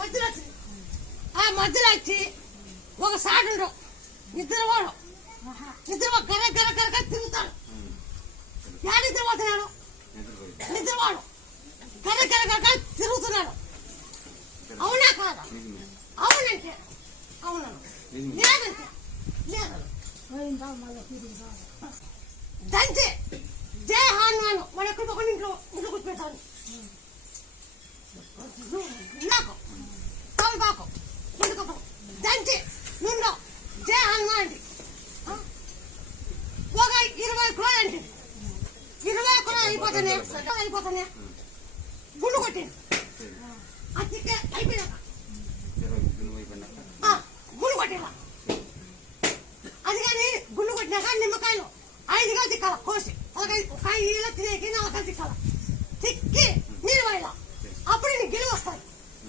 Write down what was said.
మధ్యలో వచ్చింది. ఆ మధ్యలో వచ్చి ఒక సాడు నిద్రపోడు గర గర గర తిరుగుతాడు. యా నిద్రపోతున్నాడు, నిద్రపోడు గర గర గర తిరుగుతున్నాడు. అవునా కాదా? అవునంటే అవునను, లేదంటే లేదు. దంచి జై హనుమాను మన ఎక్కడ ఇంట్లో కూర్చోపెట్టాను.